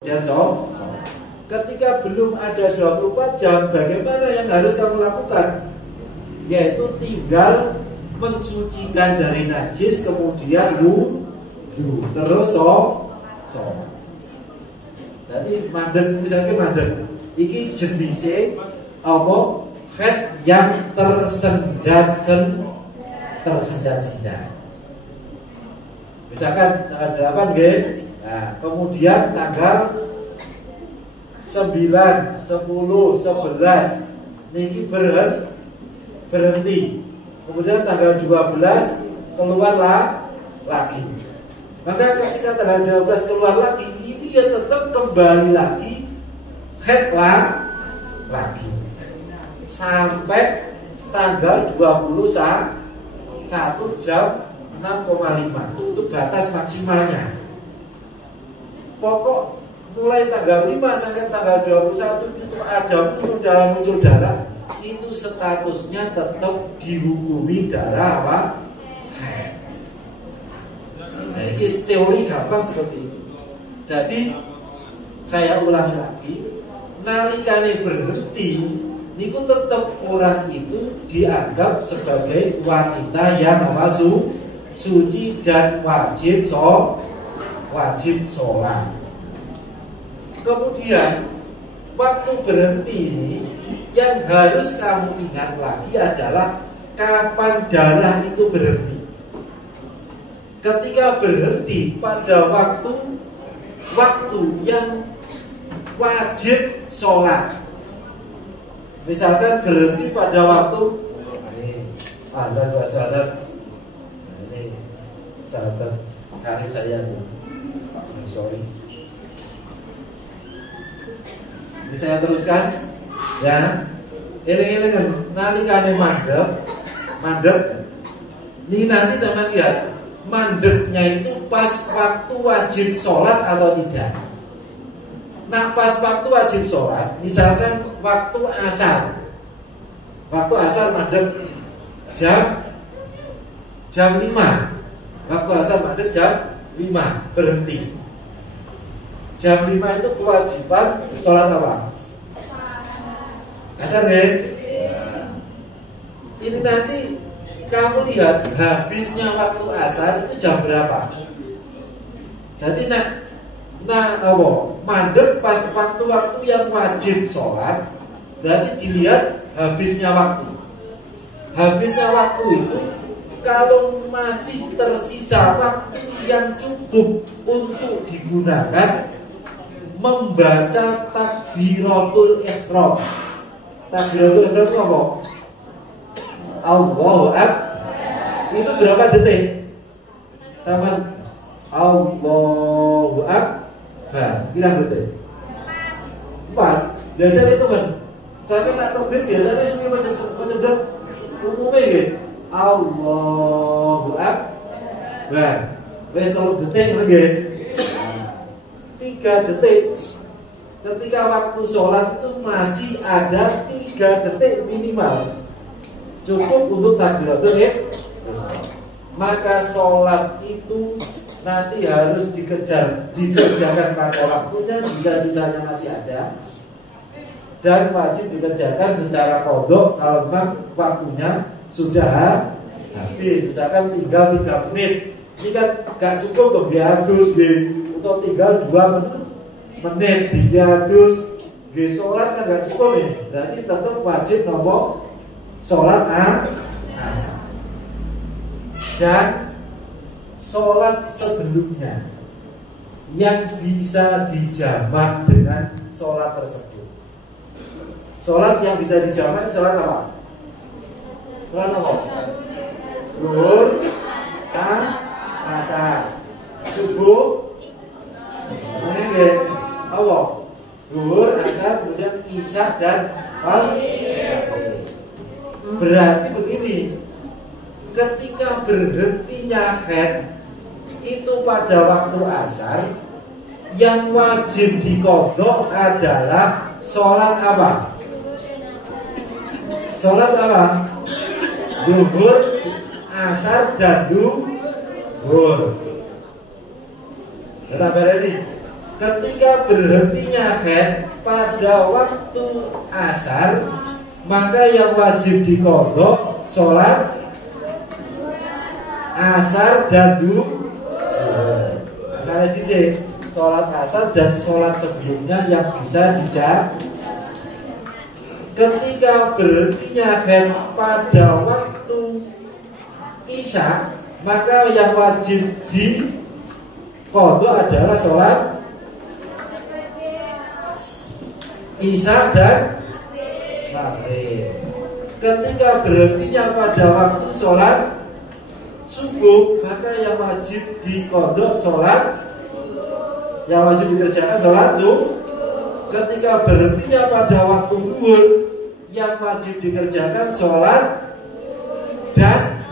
Dan ketika belum ada 24 jam, bagaimana yang harus kamu lakukan? Yaitu tinggal mensucikan dari najis, kemudian wudhu, terus sholat. Jadi mandek, misalnya mandek, ini jenisnya apa? Head yang tersendat-sendat. Misalkan tanggal 8 gitu. Nah, kemudian tanggal 9, 10, 11 niki berhenti. Kemudian tanggal 12 keluarlah lagi. Maka ketika tanggal 12 keluar lagi, ini ya tetap kembali lagi head lagi sampai tanggal 21 jam 6,5 untuk batas maksimalnya. Pokok mulai tanggal 5 sampai tanggal 21 itu ada muncul darah, itu statusnya tetap dihukumi darah apa? Nah, ini teori gampang seperti itu. Jadi saya ulangi lagi, nalikane berhenti niku tetap orang itu dianggap sebagai wanita yang suci dan wajib sholat. Kemudian waktu berhenti ini yang harus kamu ingat lagi adalah kapan darah itu berhenti. Ketika berhenti pada waktu yang wajib sholat. Misalkan berhenti pada waktu ada dua sahabat, ini sahabat karib saya, sorry. Ini saya teruskan, ya. Eling-eling nalikane mandek. Ini nanti teman lihat, mandeknya itu pas waktu wajib sholat atau tidak. Nah, pas waktu wajib sholat, misalkan waktu asar mandek jam 5. Waktu asar mandek jam 5 berhenti. Jam 5 itu kewajiban sholat apa? Asar ya? Ini nanti kamu lihat habisnya waktu asar itu jam berapa? Jadi mandek pas waktu yang wajib sholat, berarti dilihat habisnya waktu. Habisnya waktu itu kalau masih tersisa waktu yang cukup untuk digunakan membaca takbiratul ihram. Takbiratul ihram itu apa? Allahu Akbar. Itu berapa detik? Sama Allahu Akbar. Berapa detik? 4. Biasanya itu kan sampai nak takbir biasanya semua macam umumnya gitu. Allahu Akbar. Wes 3 detik lagi. 3 detik. Ketika waktu sholat itu masih ada 3 detik minimal, cukup untuk takbiratul ihram. Maka sholat itu nanti harus dikerjakan pada waktunya jika sisanya masih ada, dan wajib dikerjakan secara qadha kalau memang waktunya sudah habis. Misalkan tinggal 3 menit, ini kan gak cukup biadus atau tinggal 2 menit biadus sholat kan gak cukup nih. Berarti tetap wajib nomor sholat asar. Dan sholat sebelumnya yang bisa dijamak dengan sholat tersebut. Sholat yang bisa dijamak sholat apa? Sholat apa? Zuhur, asar, subuh, ini Allah. Zuhur, asar, kemudian isya dan maghrib. Berarti begini, ketika berhentinya haid itu pada waktu asar, yang wajib diqadha adalah sholat apa? Sholat apa? Zuhur, asar, dan duhur. Sudah berani? ketika berhentinya haid pada waktu asar, maka yang wajib diqadha sholat asar dan duhur. Misalnya dicek sholat asar dan sholat sebelumnya yang bisa dijak. Ketika berhentinya haid pada waktu isya, maka yang wajib diqadha adalah sholat isya dan maghrib. Ketika berhentinya pada waktu sholat subuh, maka yang wajib diqadha sholat, yang wajib dikerjakan sholat subuh. Ketika berhentinya pada waktu zuhur, yang wajib dikerjakan sholat dan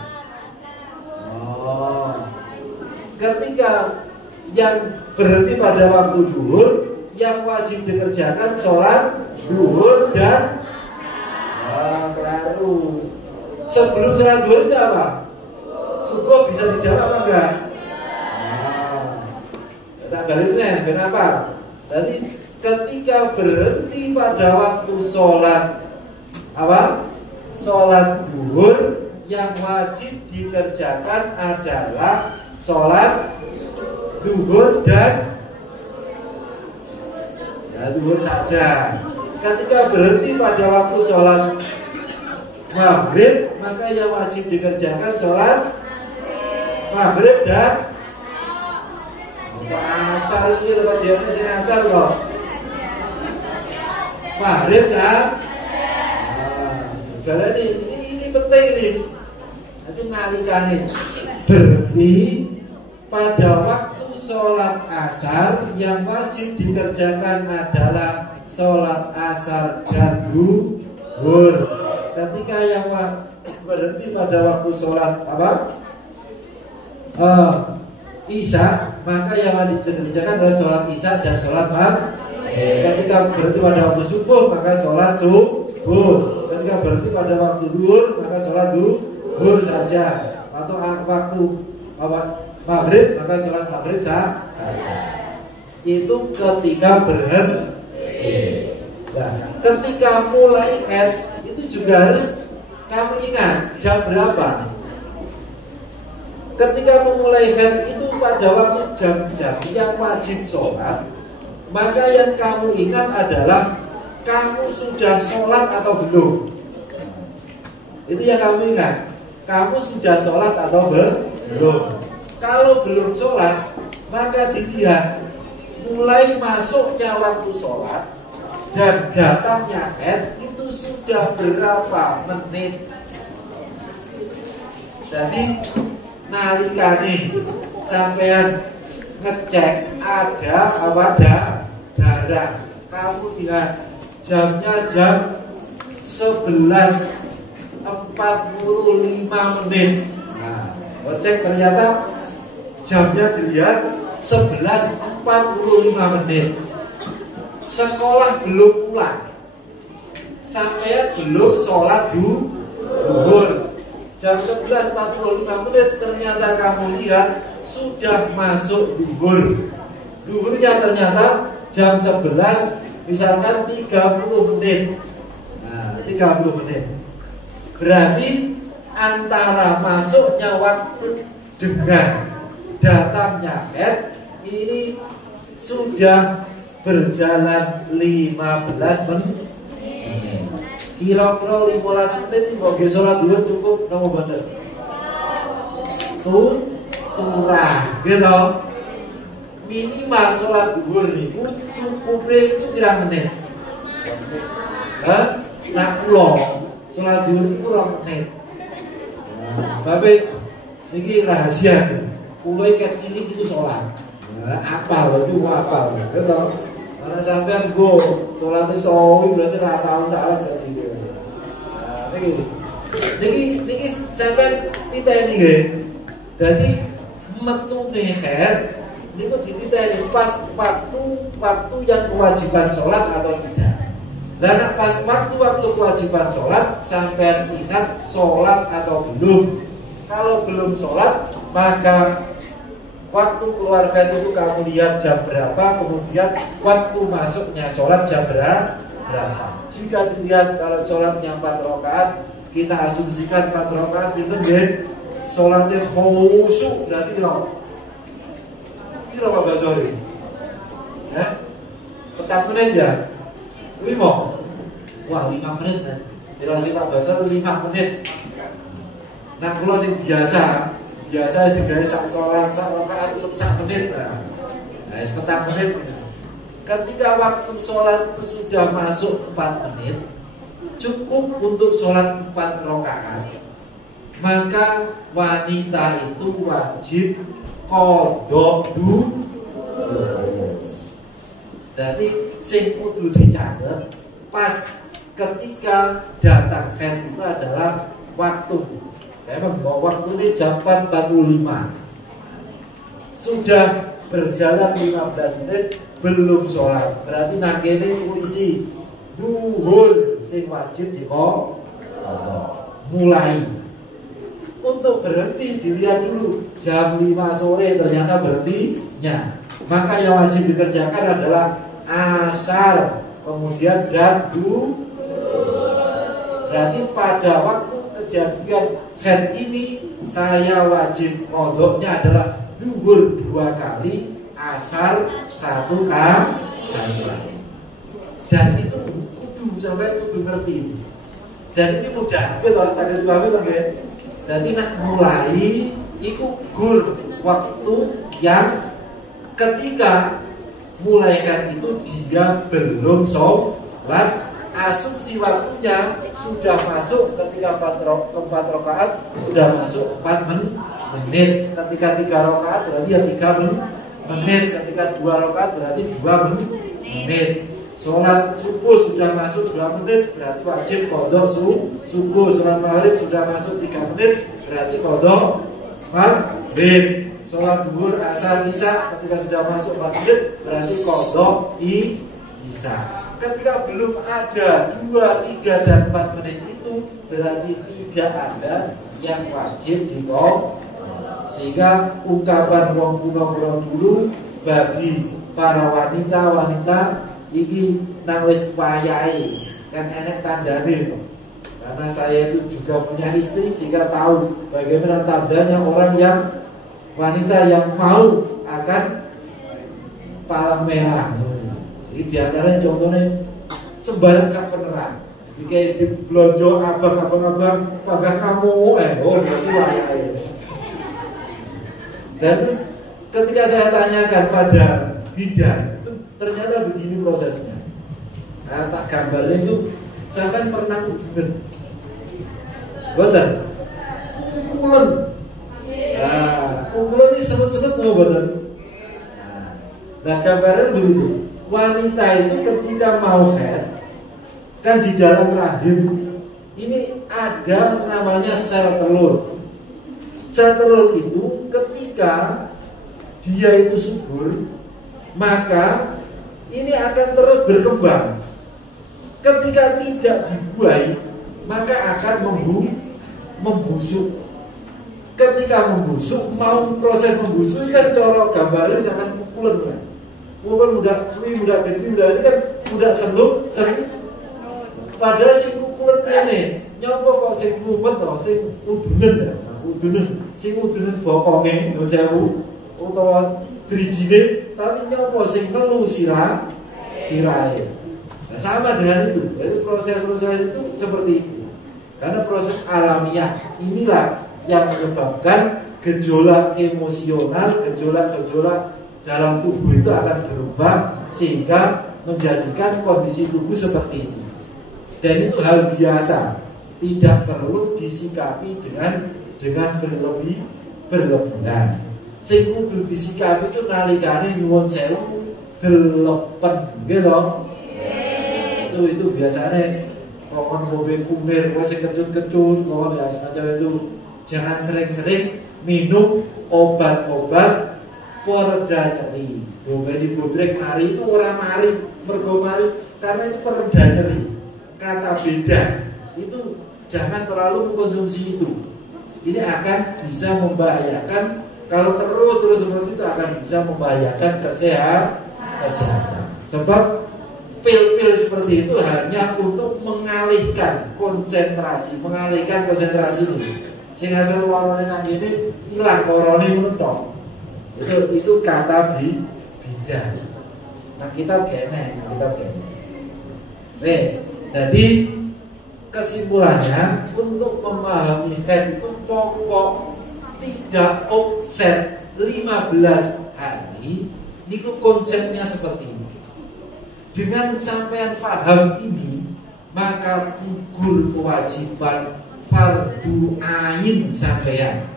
ketika yang berhenti pada waktu zuhur, yang wajib dikerjakan sholat zuhur dan kelaru. Sebelum sholat zuhur itu apa? Subuh bisa dijawab apa enggak? Tak balik kenapa? Jadi ketika berhenti pada waktu sholat apa? Sholat zuhur, yang wajib dikerjakan adalah sholat zuhur dan zuhur saja. Ketika berhenti pada waktu sholat maghrib, maka yang wajib dikerjakan sholat maghrib dan asar. Ini lepas jawabnya sini asar kok. Maghrib sah. Karena ini penting nih. Nanti nalikane berhenti pada waktu sholat asar, yang wajib dikerjakan adalah sholat asar dan zuhur. Ketika yang berhenti pada waktu sholat apa? Isya, maka yang wajib dikerjakan adalah sholat isya dan sholat maghrib. Ketika berhenti pada waktu subuh, maka sholat subuh. Ketika berhenti pada waktu zuhur, maka sholat zuhur saja. Atau waktu maghrib, maka sholat maghrib saja. Itu ketika berhenti. Nah, ketika mulai haid itu juga harus kamu ingat jam berapa. Ketika memulai haid itu pada waktu jam-jam yang wajib sholat, maka yang kamu ingat adalah kamu sudah sholat atau belum. Itu yang kamu ingat. Kamu sudah sholat atau belum. Kalau belum sholat, maka dilihat mulai masuknya waktu sholat dan datangnya haid itu sudah berapa menit. Jadi nalikane sampean ngecek ada apa darah, kamu lihat jamnya jam 11.45 menit. Nah, cek ternyata jamnya dilihat 11.45 menit. Sekolah belum pulang, sampai belum sholat zuhur. Jam 11.45 menit ternyata kamu lihat sudah masuk zuhur. Zuhurnya ternyata jam 11, misalkan 30 menit. Nah, 30 menit. Berarti antara masuknya waktu dengan datangnya haid ini sudah berjalan 15 menit. Kira-kira 15 menit bagi sholat zuhur cukup kamu bener. Turah gitu. Minimal sholat zuhur niku cukupnya itu kira menit. Nak pulau sholat zuhur itu 2 menit. Tapi ini rahasia. Pulau kecil itu sholat. Apal itu apal, gitu. Karena sampean go sholat sawi berarti ra tau salat kayak gitu. Nah, niki sampean titeni nggih. Dadi metune haid niku dititeni pas waktu yang kewajiban sholat atau tidak. Dan pas waktu kewajiban sholat sampean ingat sholat atau belum. Kalau belum sholat maka waktu keluar haid itu kamu lihat jam berapa, kemudian waktu masuknya sholat jam berapa. Jika dilihat kalau sholatnya 4 rakaat, kita asumsikan 4 rakaat itu sholatnya khusyuk, berarti berapa? Berapa Basori? Ya? Petang menit ya? 5. Wah 5 menit kan? Dirasi Pak Basori 5 menit. Nah kalau sih biasa segala sholat sak rakaat itu sak menit. Nah petang menit. Ketika waktu sholat itu sudah masuk 4 menit, cukup untuk sholat 4 rakaat, maka wanita itu wajib qodho dulu. Jadi sing kudu dicatat pas ketika datang haid itu adalah waktu. Memang waktu ini jam 4.45. Sudah berjalan 15 menit belum sholat, berarti nangkene polisi duhur sing wajib diqodho. Mulai untuk berhenti dilihat dulu jam 5 sore ternyata berhentinya, maka yang wajib dikerjakan adalah asar, kemudian dan berarti pada waktu kejadian haid ini saya wajib qodhonya adalah duhur 2 kali, asar 1 kali. Dan itu kudu ngerti. Dan ini mudah kalau sakit suami kan. Jadi nak mulai iku gur waktu yang ketika mulai kan itu dia belum sholat. Asumsi waktunya sudah masuk ketika 4 rakaat sudah masuk 4 menit. Ketika 3 rakaat berarti ya 3 menit. Ketika 2 rakaat berarti 2 menit. Sholat subuh sudah masuk 2 menit berarti wajib qodho subuh. Sholat maghrib sudah masuk 3 menit berarti qodho maghrib. Sholat duhur, asar, isya ketika sudah masuk 4 menit berarti qodho isya. Ketika belum ada 2, 3, dan 4 menit itu berarti tidak ada yang wajib diqodho. Sehingga ungkapan wong kuno dulu bagi para wanita iki nang wis wayahe kan enek tandane. Karena saya itu juga punya istri sehingga tahu bagaimana tandanya orang yang wanita yang mau akan palang merah. Jadi diantaranya contohnya sembarang kak penerang. Jadi kayak di blonjo abang pagar kamu berarti wayahe. Dan ketika saya tanyakan pada bidan, ternyata begini prosesnya. Nah, tak gambarnya itu sampai pernah udunan. Boten. Kukulen. Nah, kukulen ini sebut-sebut mau boten. Nah, gambarnya begitu. Wanita itu ketika mau haid, kan di dalam rahim ini ada namanya sel telur. Sel telur itu ketika dia itu subur, maka ini akan terus berkembang. Ketika tidak dibuai, maka akan membusuk. Ketika membusuk, mau proses membusuk kan cara gambarnya sama kukulen kan. Kukulen udah suwi, udah gede, udah ini kan udah senut. Padahal si kukulen ini nyoba kok sing mumet to, sing udunen ya. Sing udunen bokonge lho sewu utawa drijine, tapi nyoba sing telu sirahe. Nah, sama dengan itu. Jadi proses-proses itu seperti itu. Karena proses alamiah inilah yang menyebabkan gejolak emosional, gejolak dalam tubuh itu akan berubah sehingga menjadikan kondisi tubuh seperti itu. Dan itu hal biasa, tidak perlu disikapi dengan berlebihan. Sing kudu disikapi itu nalikane nyuwun sewu delepen gitu. Itu biasanya kokon mobil kumir, kok sing kecut-kecut, kokon ya semacam itu. Jangan sering-sering minum obat-obat pereda nyeri. Dobeni bodrek mari itu orang mari, mergo mari karena itu pereda nyeri. Kata beda itu jangan terlalu mengkonsumsi itu. Ini akan bisa membahayakan Kalau terus seperti itu akan bisa membahayakan kesehatan. Sebab pil-pil seperti itu hanya untuk mengalihkan konsentrasi ini. Sehingga hasil korone nang ini hilang korone mentok. Itu kata bidan. Nah kita kene. Jadi kesimpulannya untuk memahami head itu pokok tidak offset 15 hari. Itu konsepnya seperti ini. Dengan sampean paham ini, maka gugur kewajiban fardu ain sampean.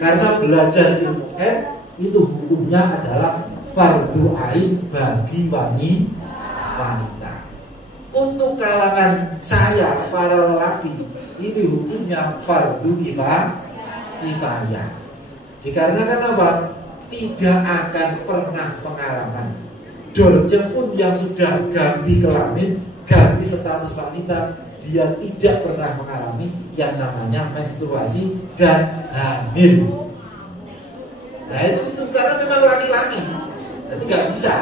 Karena belajar ilmu head itu hukumnya adalah fardu ain bagi wanita. Untuk kalangan saya para lelaki ini hukumnya fardu kifayah. Dikarenakan apa? Tidak akan pernah pengalaman dorje pun yang sudah ganti kelamin, ganti status wanita, dia tidak pernah mengalami yang namanya menstruasi dan hamil. Nah itu karena memang laki-laki, jadi nggak bisa.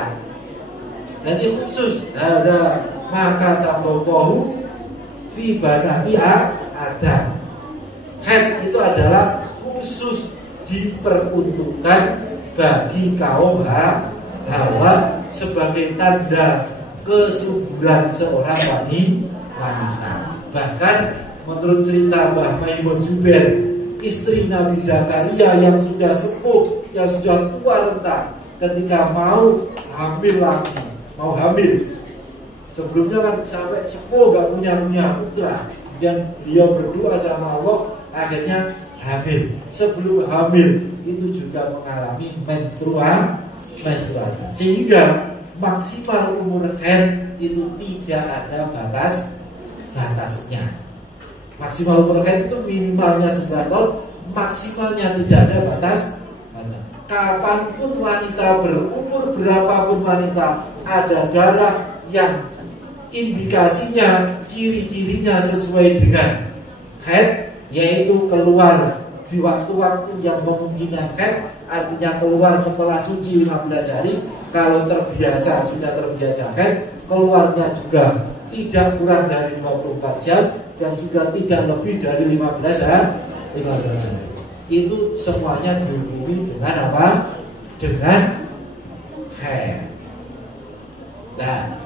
Jadi khusus ada maka tabokohu fi banati ada. Head itu adalah khusus diperuntukkan bagi kaum Hawa sebagai tanda kesuburan seorang wanita. Bahkan menurut cerita Mbah Maimun Zubair, istri Nabi Zakaria yang sudah sepuh, yang sudah tua renta, ketika mau hamil, sebelumnya kan sampai sepuh gak punya putra, dan dia berdoa sama Allah, akhirnya hamil. Sebelum hamil itu juga mengalami menstruasi, sehingga maksimal umur haid itu tidak ada batasnya. Maksimal umur haid itu minimalnya 9 tahun, maksimalnya tidak ada batas. Kapanpun wanita berumur, berapapun wanita, ada darah yang indikasinya, ciri-cirinya sesuai dengan haid, yaitu keluar di waktu-waktu yang memungkinkan haid, artinya keluar setelah suci 15 hari. Kalau sudah terbiasa haid, keluarnya juga tidak kurang dari 24 jam dan juga tidak lebih dari 15 hari. Itu semuanya dihubungi dengan apa? Dengan haid. Nah,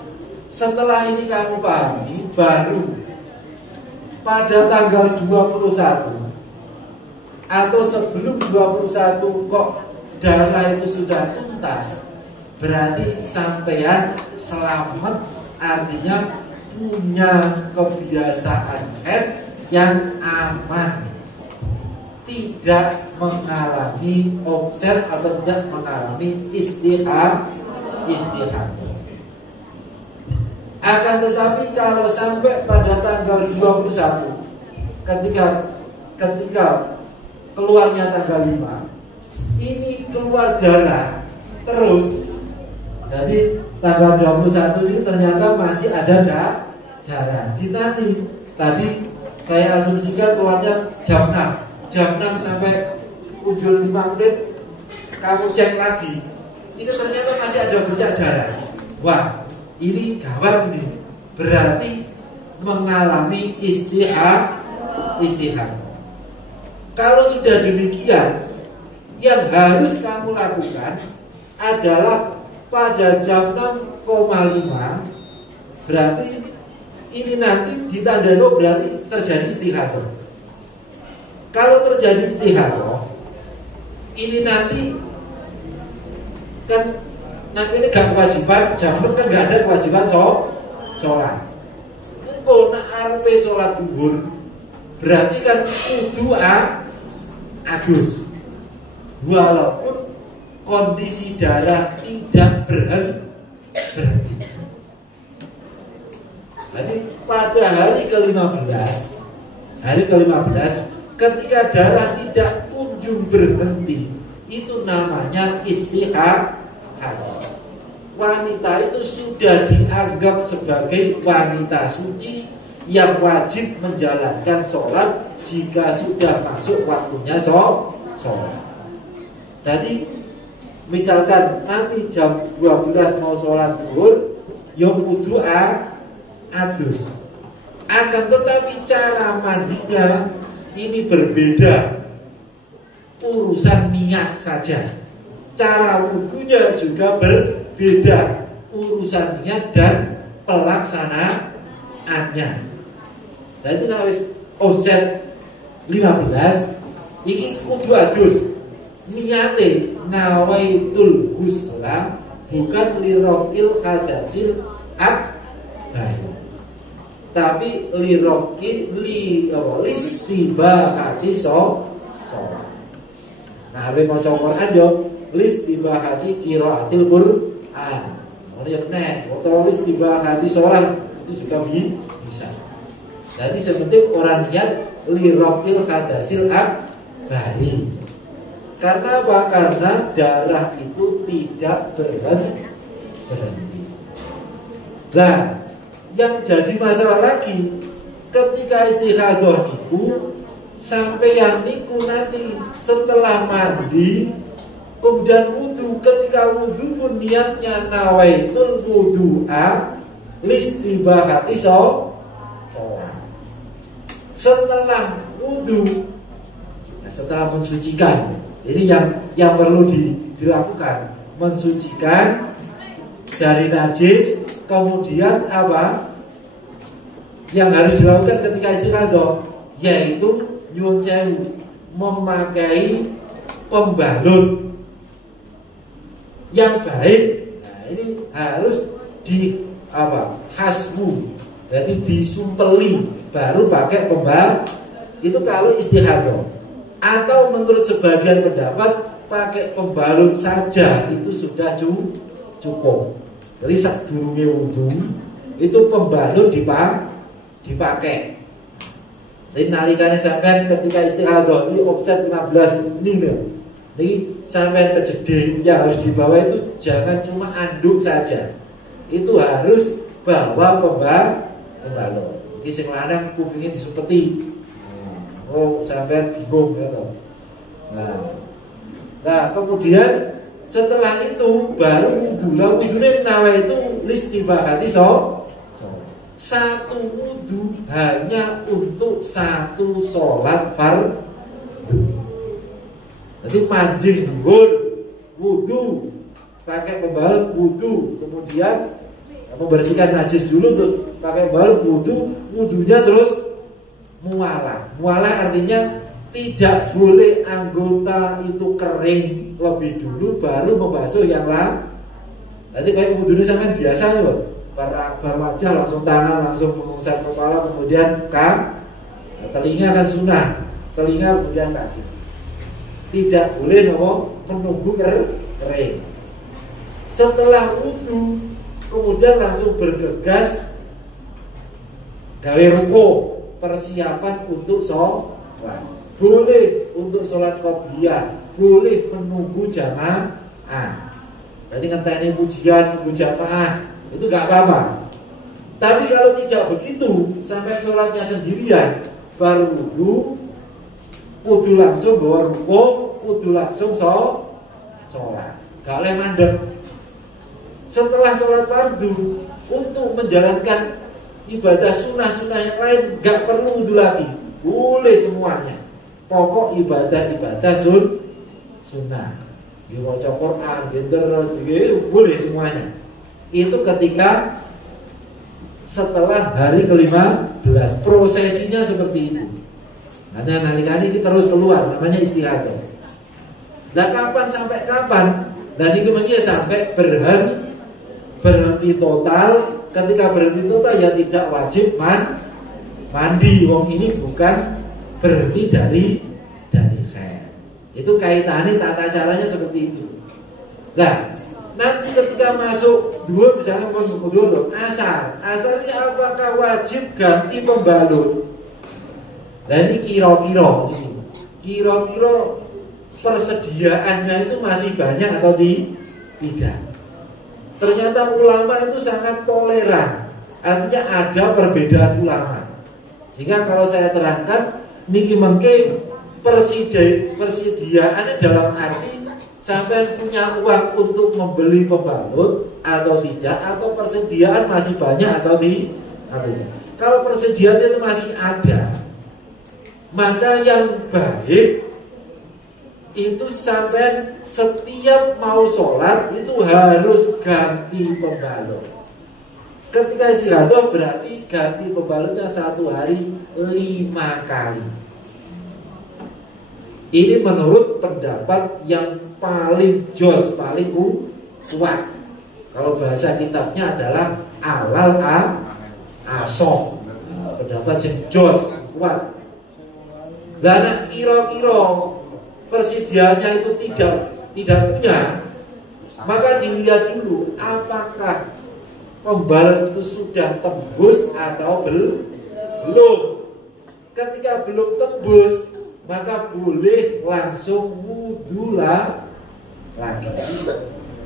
setelah ini kamu pahami, baru pada tanggal 21 atau sebelum 21 kok darah itu sudah tuntas, berarti sampean selamat, artinya punya kebiasaan haid yang aman, tidak mengalami offset atau tidak mengalami istihad. Akan tetapi kalau sampai pada tanggal 21 ketika keluarnya tanggal 5 ini keluar darah terus, jadi tanggal 21 ini ternyata masih ada darah. Nanti tadi saya asumsikan keluarnya jam 6 sampai ujung 5 menit, kamu cek lagi, itu ternyata masih ada bercak darah. Wah, ini gawat nih, berarti mengalami istihad. Kalau sudah demikian, yang harus kamu lakukan adalah pada jam 6,5, berarti ini nanti ditandai berarti terjadi istihadah. Kalau terjadi istihadah, ini nanti kan ini gak kewajiban, jam kan gak ada kewajiban sholat. Oh, nak arpe sholat duhur, berarti kan kudu adus. Walaupun kondisi darah tidak berhenti. Jadi pada hari ke-15, ketika darah tidak kunjung berhenti, itu namanya istihad. Wanita itu sudah dianggap sebagai wanita suci yang wajib menjalankan sholat jika sudah masuk waktunya sholat. Jadi misalkan nanti jam 12 mau sholat zuhur, yo kudu adus. Akan tetapi cara mandinya ini berbeda. Urusan niat saja. Cara wudunya juga berbeda. Urusan niat dan pelaksanaannya. Jadi nawis offset 15 iki kudu adus. Niate nawaitul husla bukan lirokil hadasil akbar, tapi listibahati sholat. Nah, hari mau Quran yo listibahati qiraatil Quran. Oh ya benar, atau listibahati sholat itu juga bisa. Jadi sebenarnya orang niat lirokil hadasil akbari. Karena apa? Karena darah itu tidak berhenti. Nah, yang jadi masalah lagi ketika istihadah itu sampai yang niku nanti setelah mandi kemudian wudu, ketika wudu pun niatnya nawaitul wudu'a listibahati sholat. Setelah wudu, setelah mensucikan, ini yang perlu dilakukan, mensucikan dari najis. Kemudian apa yang harus dilakukan ketika istihadah, yaitu nyuwun sewu, memakai pembalut yang baik. Nah, ini harus hasbu, jadi disumpeli baru pakai pembalut. Itu kalau istihadah. Atau menurut sebagian pendapat pakai pembalut saja itu sudah cukup. Jadi sadurunge wudu itu pembalut dipakai. Jadi nalikane sampean ketika istihadah ini offset 15 ini loh. Jadi sampean kejedeng yang harus dibawa itu jangan cuma anduk saja. Itu harus bawa pembalut. Ini sing lanang kupingin disupeti. Oh, sampai bingung ya toh. Nah, kemudian setelah itu baru wudu. Lah wudune nawa itu listibahati satu wudu hanya untuk satu sholat fardu. Jadi manjing dhuwur, wudu, pakai pembalut wudu, kemudian membersihkan najis dulu terus pakai pembalut wudu, wudunya terus mualah. Mualah artinya tidak boleh anggota itu kering lebih dulu baru membasuh yang lain. Nanti kayak wudhunya sampai biasa loh, para wajah langsung tangan, langsung mengusap kepala, kemudian telinga kan sunnah, telinga kemudian kaki. Tidak boleh menunggu kering. Setelah wudhu kemudian langsung bergegas gawe ruko, persiapan untuk sholat. Boleh untuk sholat qobliyah, boleh menunggu jamaah. Berarti ngenteni pujian, nunggu jamaah itu gak apa-apa. Tapi kalau tidak begitu, sampai sholatnya sendirian, baru wudu langsung bawa ruko, wudu langsung sholat. Gak boleh mandek. Setelah sholat fardu, untuk menjalankan ibadah sunnah-sunnah yang lain gak perlu wudu lagi, boleh semuanya. Pokok ibadah sunnah, dibaca Quran, terus boleh semuanya. Itu ketika setelah hari ke-15, prosesinya seperti itu. Karena nalikane ini terus keluar, namanya istihadah. Nah kapan sampai kapan? Dan itu namanya sampai berhenti total. Ketika berhenti total ya tidak wajib mandi. Wong ini bukan berhenti dari khair. Itu kaitannya tata caranya seperti itu. Nah, nanti ketika masuk dua misalnya dulu asarnya apakah wajib ganti pembalut? Nah ini kira-kira persediaannya itu masih banyak atau tidak? Ternyata ulama itu sangat toleran. Artinya ada perbedaan ulama. Sehingga kalau saya terangkan niki mungkin persediaannya dalam arti sampai punya uang untuk membeli pembalut atau tidak, atau persediaan masih banyak atau tidak. Kalau persediaan itu masih ada, maka yang baik itu sampai setiap mau sholat itu harus ganti pembalut. Ketika istihadah berarti ganti pembalutnya 1 hari 5 kali. Ini menurut pendapat yang paling jos, paling kuat. Kalau bahasa kitabnya adalah alal asoh, pendapat yang jos, kuat. Karena kira-kira persediaannya itu tidak punya, maka dilihat dulu apakah pembalut itu sudah tembus atau belum. Ketika belum tembus, maka boleh langsung wudhu lagi.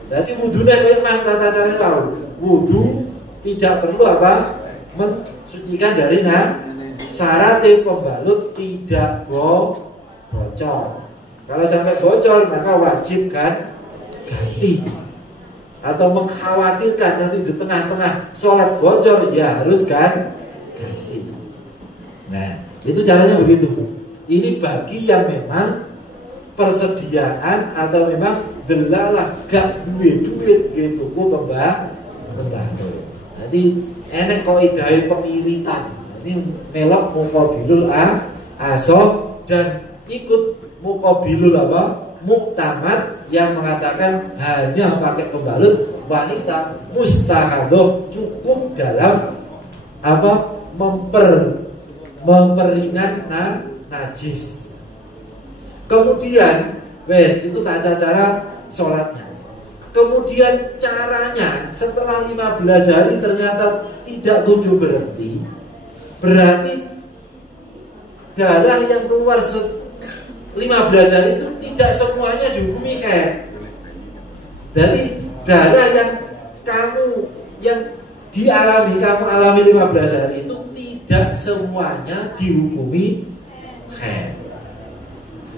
Jadi wudhunya memang tata caranya tahu. Wudhu tidak perlu apa? Mensucikan dari syaratnya pembalut tidak bocor. Kalau sampai bocor maka wajib kan ganti. Atau mengkhawatirkan nanti di tengah-tengah sholat bocor, ya harus kan ganti. Nah, itu caranya begitu. Ini bagi yang memang persediaan atau memang delalah gak duit gitu ku pembalut. Jadi enek kok idai pengiritan. Ini melok muqabilul asoh dan ikut muqabilul apa? Muktamad yang mengatakan hanya pakai pembalut wanita mustahadoh cukup dalam apa? Memperingan najis. Kemudian itu tata cara sholatnya. Kemudian caranya setelah 15 hari ternyata tidak kunjung berhenti, berarti darah yang keluar 15 hari itu tidak semuanya dihukumi haid. Jadi darah yang kamu alami 15 hari itu tidak semuanya dihukumi haid.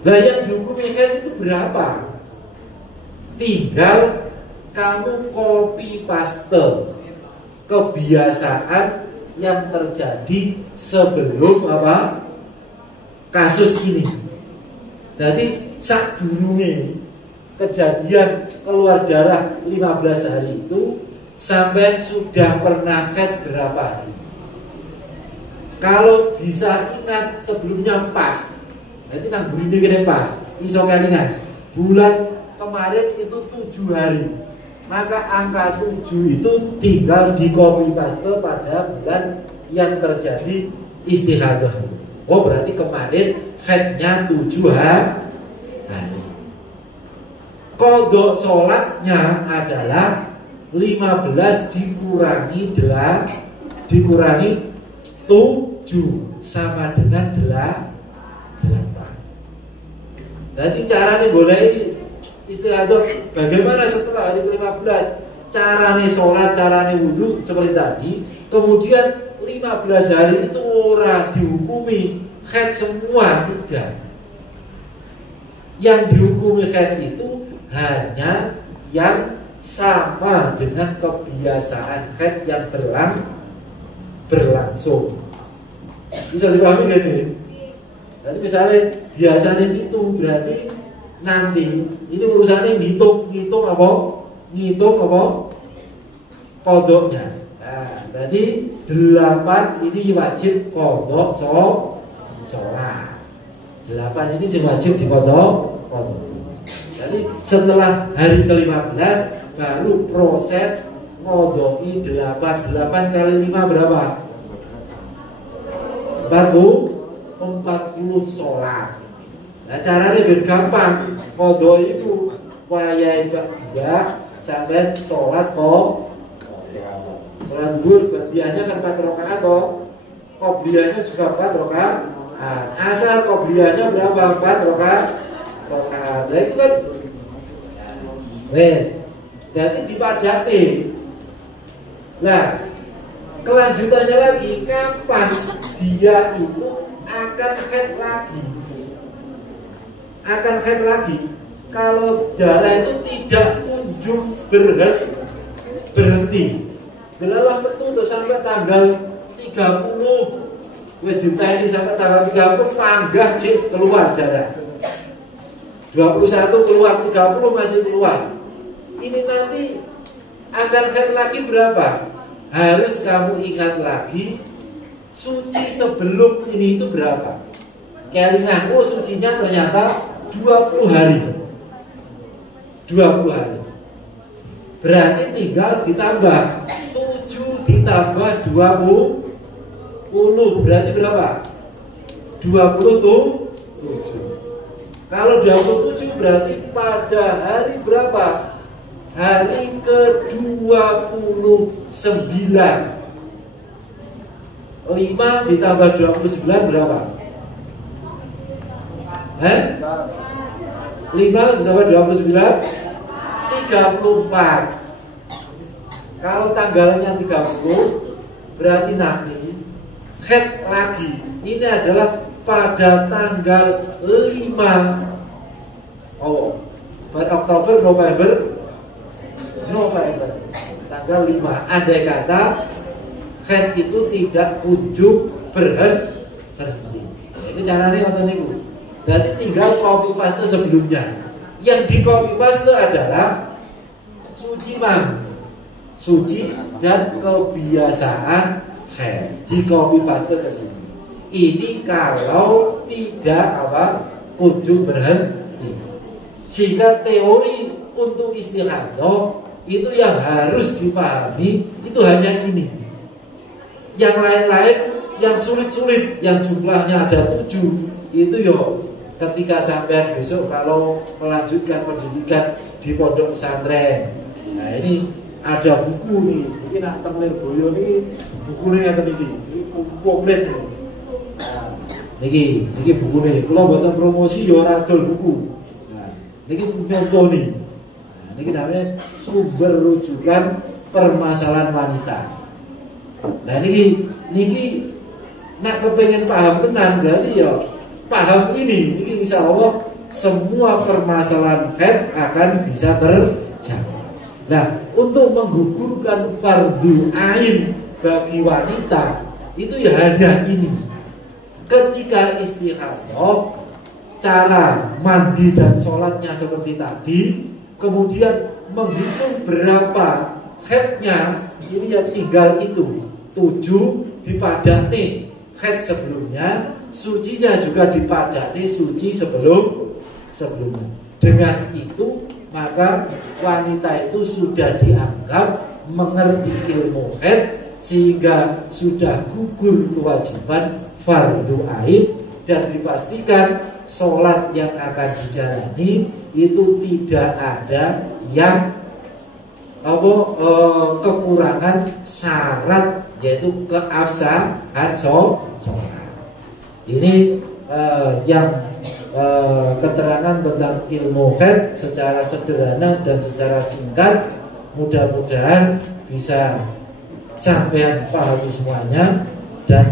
Nah, yang dihukumi haid itu berapa? Tinggal kamu copy paste kebiasaan yang terjadi sebelum apa? Kasus ini. Jadi sak durunge kejadian keluar darah 15 hari itu sampai sudah pernah haid berapa hari? Kalau bisa ingat sebelumnya pas, nanti nang ini kena pas, iso kelingan. Bulan kemarin itu 7 hari, maka angka 7 itu tinggal di copy paste pada bulan yang terjadi istihadah. Oh, berarti kemarin haidnya 7 hari. Qadha sholatnya adalah 15 dikurangi 7 sama dengan 8. Jadi caranya boleh istihadah bagaimana setelah hari ke-15? Caranya sholat, caranya wudhu seperti tadi. Kemudian 15 hari itu ora dihukumi haid semua, tidak. Yang dihukumi haid itu hanya yang sama dengan kebiasaan haid yang berlangsung. Bisa dipahami gak nih? Jadi misalnya biasanya itu berarti nanti ini urusannya ngitung apa? Ngitung apa? Kodoknya. Nah, berarti 8 ini wajib kodok sholat. 8 ini wajib dikodok. Jadi setelah hari ke-15 baru proses ngodoki 8 kali 5 berapa? 40 sholat. Nah, caranya gampang. Kodok itu wayai bak sampai sholat sholat zuhur bagiannya kan 4 rakaat qobliyahnya juga 4 rakaat. Asal qobliyahnya berapa? 4 rakaat. Nah, itu kan jadi dipadati. Nah, kelanjutannya lagi, kapan dia itu akan haid lagi? kalau darah itu tidak kunjung berhenti. Belalah betul sampai tanggal 30, wis diteni sampai tanggal 30 panggah cik keluar darah. 21 keluar, 30 masih keluar. Ini nanti akan haid lagi berapa? Harus kamu ingat lagi suci sebelum ini itu berapa? Kelingan, oh sucinya ternyata 20 hari. 20 hari. Berarti tinggal ditambah 7 ditambah 20 berarti berapa? 27. Kalau 27 berarti pada hari berapa? Hari ke-29. 5 ditambah 29 berapa? 5 ditambah 29 34. Kalau tanggalnya 30 berarti nanti haid lagi. Ini adalah pada tanggal 5 Oktober, November tanggal 5. Andai kata haid itu tidak kunjung berhenti. Itu caranya atau niku. Berarti tinggal copy paste sebelumnya. Yang di copy paste adalah suci dan kebiasaan haid. Di copy paste ke sini. Ini kalau tidak kunjung berhenti. Sehingga teori untuk istihadah itu yang harus dipahami itu hanya ini. Yang lain-lain yang sulit-sulit, yang jumlahnya ada 7, itu ketika sampai besok kalau melanjutkan pendidikan di pondok pesantren. Nah ini ada buku nih, ini nak temlir boyo nih bukunya yang ini komplit. Nah, niki buku nih, kalau buatan promosi adol buku. Nah, niki contoh nih. Nah, niki namanya sumber rujukan permasalahan wanita. Nah niki nak kepengen paham tenan berarti paham ini insya Allah semua permasalahan haid akan bisa terjawab. Nah untuk menggugurkan fardu ain bagi wanita itu hanya ini. Ketika istihadah, cara mandi dan sholatnya seperti tadi, kemudian menghitung berapa haidnya, ini tinggal itu 7 dipadani haid sebelumnya, sucinya juga dipadani suci sebelumnya. Dengan itu maka wanita itu sudah dianggap mengerti ilmu haid sehingga sudah gugur kewajiban fardu ain dan dipastikan sholat yang akan dijalani itu tidak ada yang kekurangan syarat yaitu keabsahan sholat. Ini yang keterangan tentang ilmu haid secara sederhana dan secara singkat. Mudah-mudahan bisa sampean pahami semuanya dan